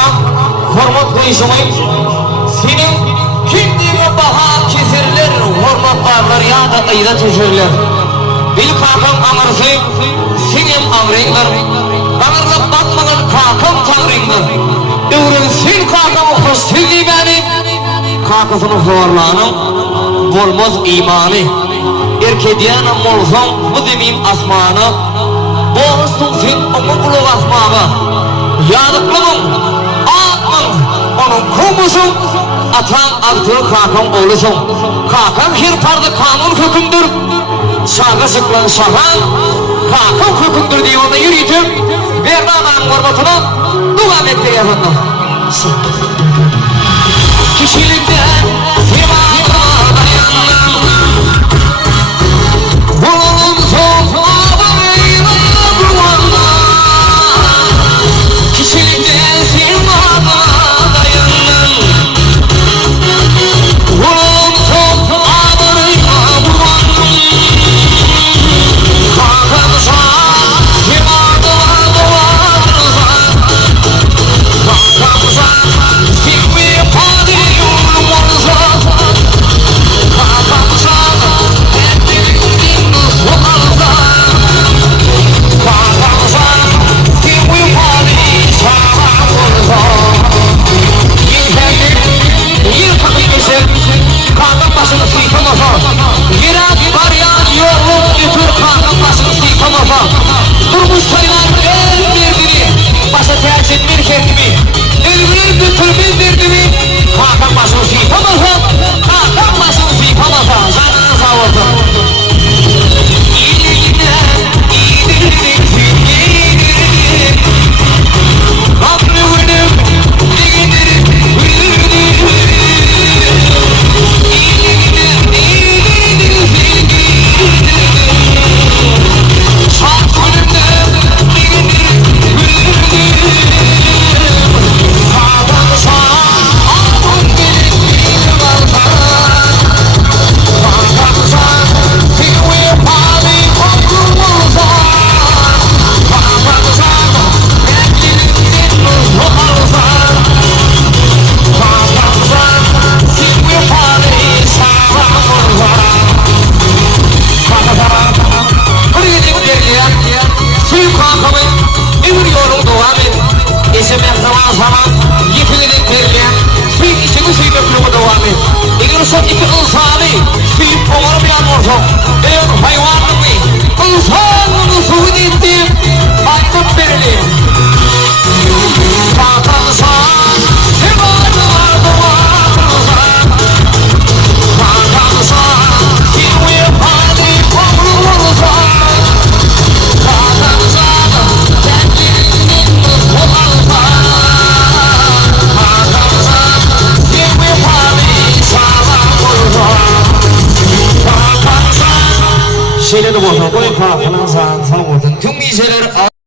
tamam hormat koyuşumu senin kimdiğine baha kesirler hormat varlar ya da ayda teşirler bil kakam amarsı senin amrengar bağırlıp batmalar kakam tanrengar öğren sen kakam hoş sevdi beni kakasını horlanım olmaz imanı erkediyanım olsam bu demeyim asmanı boğazsın sen ama buluk asmağı yadıklımın ağatmın onun kumusun atan aktır kakam oğlusun kakam her parda kanun hükümdür şaha sıklan şahan kakam hükümdür diye onda yürüytüm verdi anam hormatına dua etmeye yazındım kişilikte sevada dayandım bulunsun ağabeyim bulunma kişilikte sevada dayandım bulunsun ağabeyim bulunma kakansa sevada duvarsa kakansa sikmi padi olmazsa kakansa ettiğimiz olmazsa kakansa sikmi padi olmazsa yıkak geçer kakam başını sıkamasa yırak var ya yoğun götür kakam başını sıkamasa durmuş sayılar en derdini başa tercih etmir kendimi elini götürmez derdini kakam başını sıkamasa kakam başını sıkamasa canına sağ olsun iyilikle iyilik sevgilim ömrümün şeyleri bozma koy falan sağ olsun tüm bir şeyler